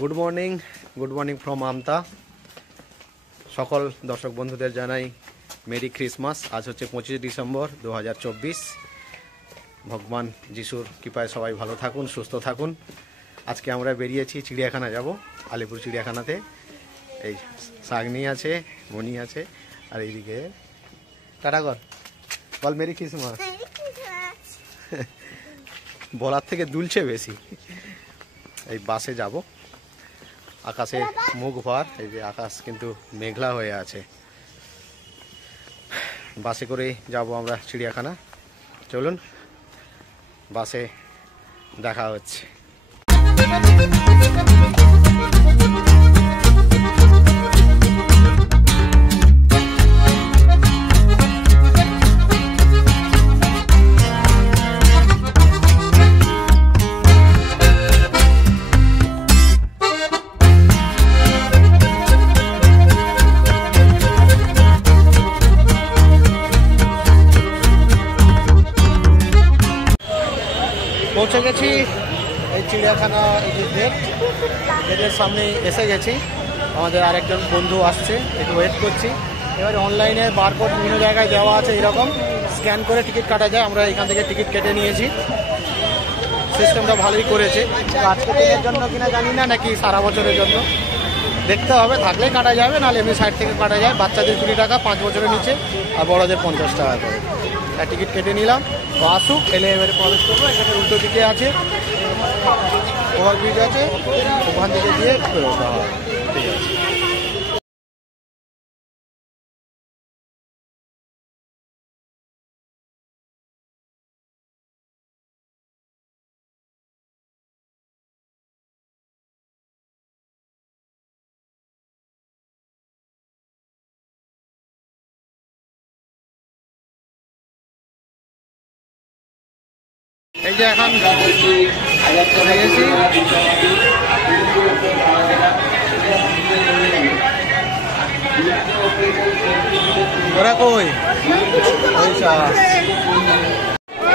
Good morning from আমতা। সকল দর্শক বন্ধুদের জানাই মেরি ক্রিসমাস। আজ হচ্ছে 25 ডিসেম্বর 2024। ভগবান যিশুর কৃপায় সবাই ভালো থাকুন, সুস্থ থাকুন। আজকে আমরা বেরিয়েছি চিড়িয়াখানা যাব, আলিপুর চিড়িয়াখানাতে। এই সাগনি আছে, মনি আছে, আর এইদিকে টাটা কর, বল মেরি ক্রিসমাস। বলার থেকে দুলছে বেশি। এই বাসে যাব, আকাশে মুখ ভর, এই যে আকাশ কিন্তু মেঘলা হয়ে আছে। বাসে করেই যাব আমরা চিড়িয়াখানা। চলুন বাসে দেখা হচ্ছে। পৌঁছে গেছি এই চিড়িয়াখানা, এই যে গেটের সামনে এসে গেছি। আমাদের আরেকজন বন্ধু আসছে, একটু ওয়েট করছি। এবারে অনলাইনে বারকোড বিভিন্ন জায়গায় দেওয়া আছে, এরকম স্ক্যান করে টিকিট কাটা যায়। আমরা এখান থেকে টিকিট কেটে নিয়েছি। সিস্টেমটা ভালোই করেছে। আজকে দিনের জন্য কিনা জানি না, নাকি সারা বছরের জন্য দেখতে হবে। থাকলেই কাটা যাবে, নাহলে এমনি সাইড থেকে কাটা যায়। বাচ্চাদের 20 টাকা, 5 বছরের নিচে, আর বড়দের 50 টাকা করে। টিকিট কেটে নিলাম। তো আসুক, এলে এবারে প্রবেশ করবো। এখানে উল্টো দিকে আছে ওভারব্রিজ আছে, ওখান থেকে দিয়ে বেরোতে হবে। ঠিক আছে। এই যে এখন ওরা কই,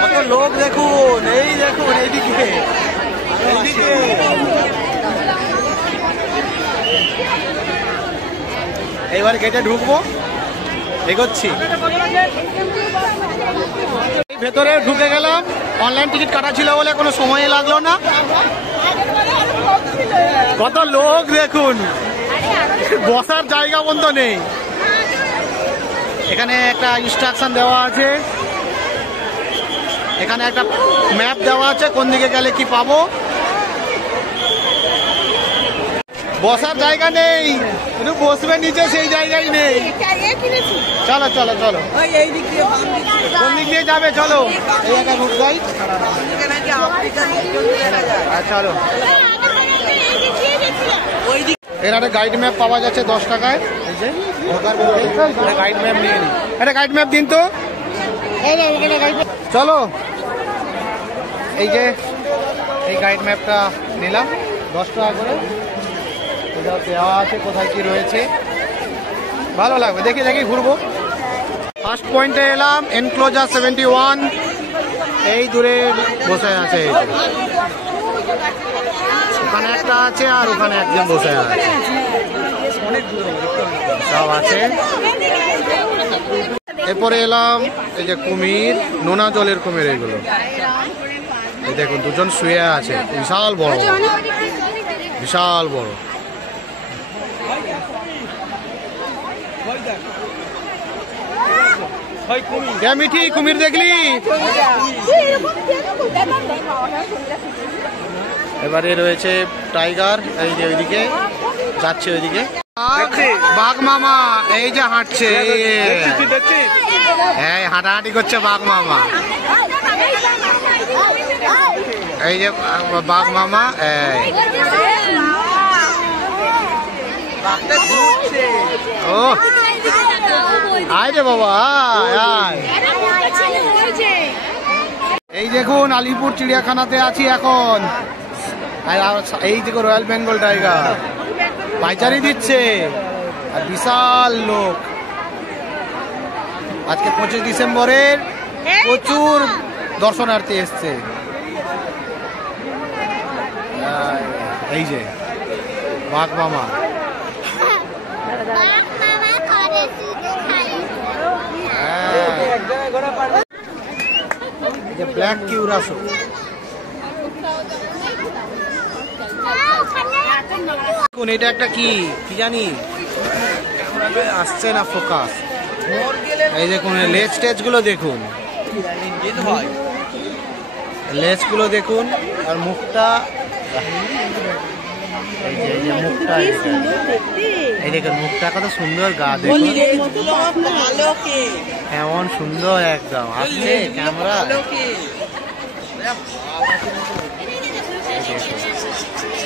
কত লোক দেখুন, এই দেখুন এইদিকে, এইদিকে। এইবার গেটে ঢুকবো, এগোচ্ছি। ভেতরে ঢুকে গেলাম। অনলাইন টিকিট কাটা ছিল বলে কোনো সময় লাগলো না। কত লোক দেখুন, বসার জায়গা বন্ধ নেই। এখানে একটা ইনস্ট্রাকশন দেওয়া আছে, এখানে একটা ম্যাপ দেওয়া আছে কোন দিকে গেলে কি পাবো। বসার জায়গা নেই, কিন্তু বসবে নিচে, সেই জায়গায় নেই। চলো চলো চলো, কোন দিক দিয়ে যাবে চলো। এই একটা রুট গাইড, চলো। এর একটা গাইড ম্যাপ পাওয়া যাচ্ছে 10 টাকায়। এই যে গাইড ম্যাপ নিয়ে নি, একটা গাইড ম্যাপ দিন তো। চলো, এই যে এই গাইড ম্যাপটা নিলাম 10 টাকা করে। দেওয়া আছে কোথায় কি রয়েছে, ভালো লাগবে। দেখি দেখি ঘুরবো। ফার্স্ট পয়েন্টে এলাম, এনক্লোজার 71। এই দূরে বসে আছে, ওখানে একটা আছে, আর ওখানে একজন বসে আছে, সব আছে। এরপরে এলাম এই যে কুমির, নোনা জলের কুমির এগুলো। এই দেখুন দুজন শুয়ে আছে, বিশাল বড়, বিশাল বড়। মিঠি কুমির দেখলি? এবারে রয়েছে টাইগার, এই যে ওইদিকে যাচ্ছে, ওইদিকে বাঘ মামা এই যে হাঁটছে, এই হাঁটাহাঁটি করছে বাঘ মামা। এই যে বাঘ মামা, ও আয় রে বাবা, আয়। এই দেখুন আলিপুর চিড়িয়াখানাতে আছি এখন। এই দেখো রয়্যাল বেঙ্গল টাইগার পাইচারি দিচ্ছে, আর বিশাল লোক। আজকে 25 ডিসেম্বরের প্রচুর দর্শনার্থী এসছে। এই যে বাঘ মামা। ব্ল্যাক কিউরাসো। দেখুন এটা একটা কি জানি আসছে না ফোকাস। এই দেখুন লেজ টেজ গুলো দেখুন, লেজ গুলো দেখুন আর মুখটা, এই যে মুখটা, এই দেখুন মুখটা কত সুন্দর, গা দেখুন এমন সুন্দর একদম আসছে ক্যামেরা।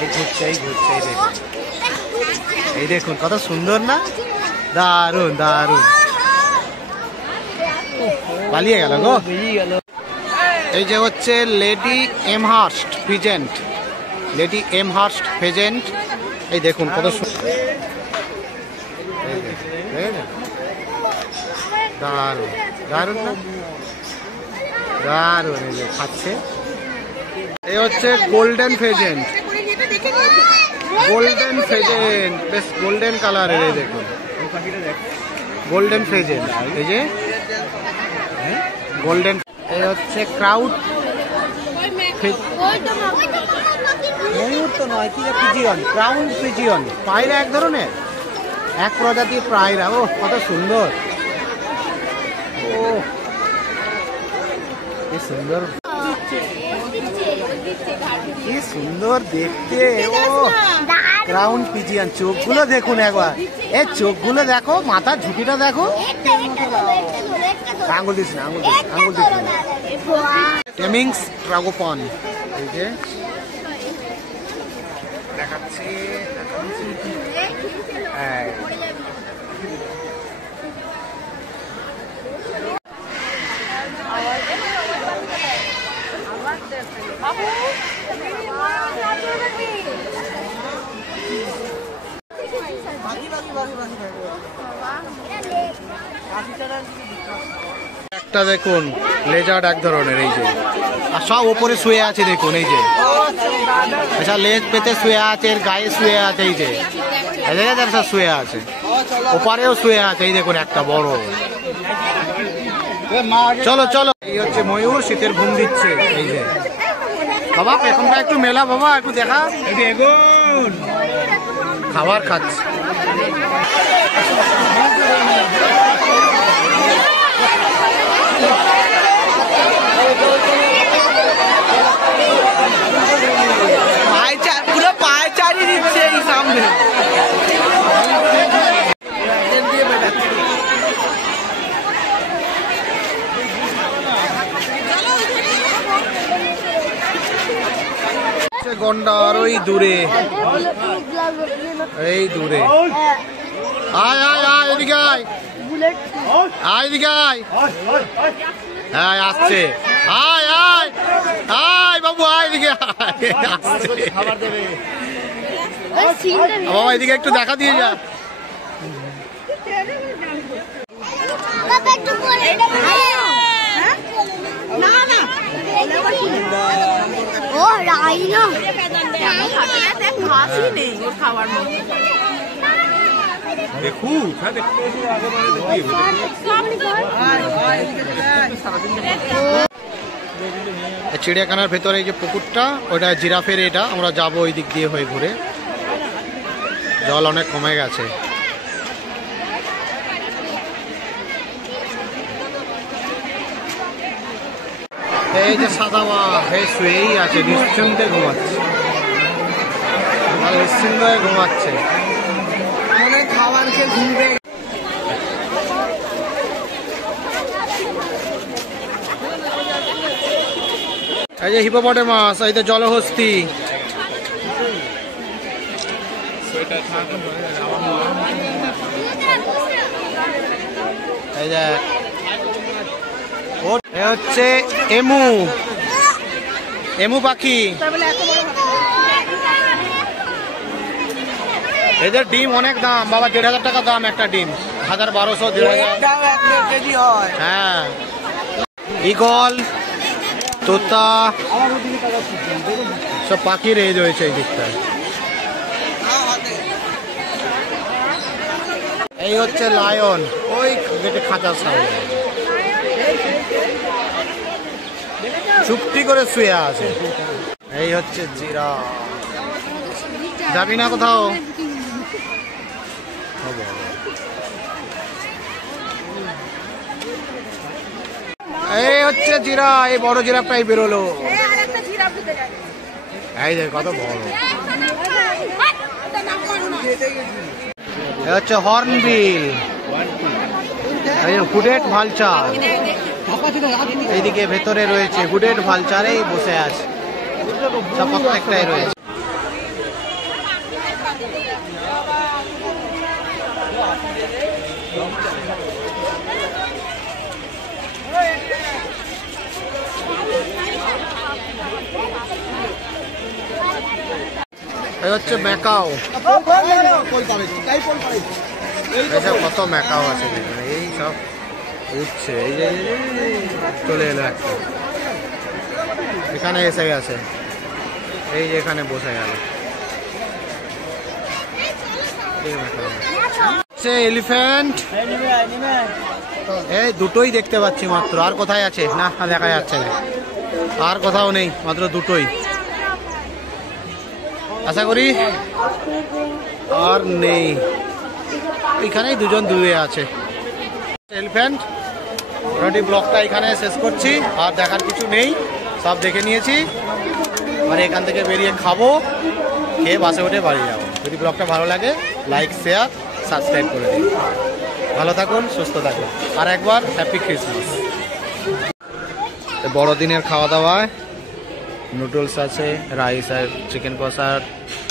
এই ঘুরছে এই ঘুরছে, এই দেখুন এই দেখুন কত সুন্দর না, দারুন দারুন। পালিয়ে গেল গো। এই যে হচ্ছে lady Amherst pheasant, lady Amherst pheasant. এই দেখুন কত দারুন দারুন না, দারুন। এই যে খাচ্ছে। এই হচ্ছে গোল্ডেন ফেজেন্ট, গোল্ডেন ফেজেন্ট, বেশ গোল্ডেন কালারের। এই দেখুন গোল্ডেন ফেজেন্ট, এই যে গোল্ডেন। এই হচ্ছে ক্রাউড, ময়ূর তো নয়, কি পিজিয়ন, ক্রাউন পিজিয়ন, পায়রা এক ধরনের, এক প্রজাতির পায়রা। ও কত সুন্দর, ও কি সুন্দর, কি সুন্দর দেখতে। ও ক্রাউন পিজিয়ন, চোখগুলো দেখুন একবার, এই চোখগুলো দেখো, মাথার ঝুঁকিটা দেখো। আঙুল দিস না, আঙুল দিস, আঙুল দিস না। টেমিংস ট্রাগোপন, এই যে দেখাচ্ছি। একটা দেখুন লেজার্ড এক ধরনের, এই যে আর সব ওপরে শুয়ে আছে দেখুন, এই যে আচ্ছা লেজ পেতে শুয়ে আছে, এর গায়ে শুয়ে আছে, এই যে সব শুয়ে আছে, ওপারেও শুয়ে আছে। এই দেখুন একটা বড়। চলো চলো। এই হচ্ছে ময়ূর, শীতের ঘুম দিচ্ছে। এই যে বাবা পেখমটা একটু মেলা, বাবা একটু দেখা, খাবার খাচ্ছে। পুরো পায়ে চালিয়ে দিচ্ছে এই সামনে। গন্ডার ওই দূরে, এই দূরে। আয় আয় আয় এদিকে আয়, আয় এদিকে আয়। হ্যাঁ আসছে, আয় আয় আয় বাবু, আয় এদিকে আসছে। বাবা এদিকে একটু দেখা দিয়ে যা। ও রাইনো চিড়িয়াখানার ভেতরে এই যে পুকুরটা, ওইটা জিরাফের। এটা আমরা যাবো ওই দিক দিয়ে হয়ে ঘুরে, জল অনেক কমে গেছে। এই যে সাদা বাঘ, এই শুয়েই আছে, নিশ্চিন্তে ঘুমাচ্ছে, নিশ্চিন্ত হয়ে ঘুমাচ্ছে। খাবার খেয়ে ঘুমবে। এই যে হিপোপটেমাস, এই যে জলহস্তি। এই যে হচ্ছে এমু, এমু পাখি। এদের ডিম অনেক দাম বাবা, 1,500 টাকা দাম একটা ডিম, 1,1200 1,000। হ্যাঁ ঈগল, তোতা, সব পাখি রেজ হয়েছে এই দিকটায়। এই হচ্ছে লায়ন, ওই গেটে খাঁচার সামনে চুপটি করে শুয়ে আছে। এই হচ্ছে জিরাফ। যাবি না কোথাও? এই হচ্ছে জিরাফ, এই বড় জিরাফটাই বেরোলো। এই যে কত বড়। এই হচ্ছে হর্নবিল, হুডেড ভালচার। এইদিকে ভেতরে রয়েছে হুডেড ভালচার, এই বসে আছে সব, প্রত্যেকটাই রয়েছে। এই হচ্ছে ম্যাকাও, এইসব কত ম্যাকাও আছে এই সব উঠছে। এই যে চলে এলো একটা, এখানে এসে গেছে, এই যে এখানে বসে গেল। এলিফ্যান্ট, এই দুটোই দেখতে পাচ্ছি মাত্র, আর কোথায় আছে? না দেখা যাচ্ছে না, আর কোথাও নেই, মাত্র দুটোই আশা করি, আর নেই। এখানেই দুজন দুয়ে আছে। এলিফ্যান্ট অলরেডি ব্লগটা এখানে শেষ করছি, আর দেখার কিছু নেই, সব দেখে নিয়েছি। আর এখান থেকে বেরিয়ে খাবো, খেয়ে বাসে উঠে বাড়ি যাবো। যদি ব্লগটা ভালো লাগে লাইক, শেয়ার, সাবস্ক্রাইব করে দিন। ভালো থাকুন, সুস্থ থাকুন, আর একবার হ্যাপি ক্রিসমাস। বড়দিনের খাওয়া দাওয়ায় নুডলস আছে, রাইস আর চিকেন কষা,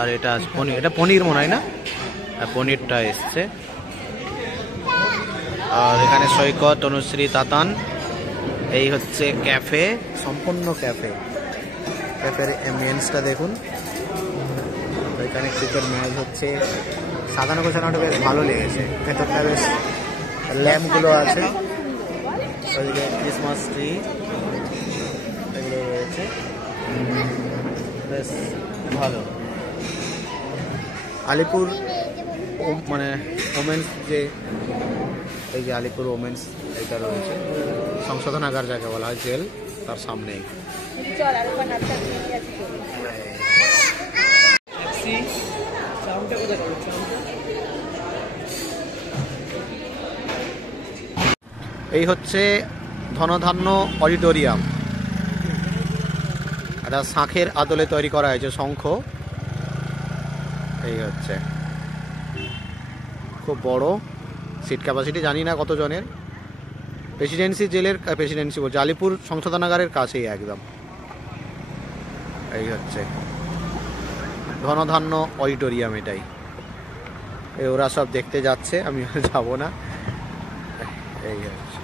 আর এটা পনির, এটা পনির মনে হয় না, পনিরটা এসছে। আর এখানে সৈকত, তনুশ্রী, তাতান। এই হচ্ছে ক্যাফে, সম্পূর্ণ ক্যাফে। ক্যাফের অ্যাম্বিয়েন্সটা দেখুন। এখানে ক্রিকেট ম্যাচ হচ্ছে, সাজানো গোছানোটা বেশ ভালো লেগেছে। ভেতরটা বেশ ল্যাম্পগুলো আছে, ওইদিকে ক্রিসমাস ট্রি এগুলো রয়েছে, বেশ ভালো। আলিপুর মানে ওমেন্স, যে এই যে আলিপুর ওমেন্স এটা রয়েছে, সংশোধনাগার যাকে বলা হয়, জেল, তার সামনেই। এই হচ্ছে ধনধান্য অডিটোরিয়াম, এটা শাঁখের আদলে তৈরি করা হয়েছে, শঙ্খ। এই হচ্ছে খুব বড়, সিট ক্যাপাসিটি জানি না কত জনের। প্রেসিডেন্সি জেলের, প্রেসিডেন্সি বলছে আলিপুর সংশোধনাগারের কাছেই একদম। এই হচ্ছে ধনধান্য অডিটোরিয়াম, এটাই। ওরা সব দেখতে যাচ্ছে, আমি যাব না। এই হচ্ছে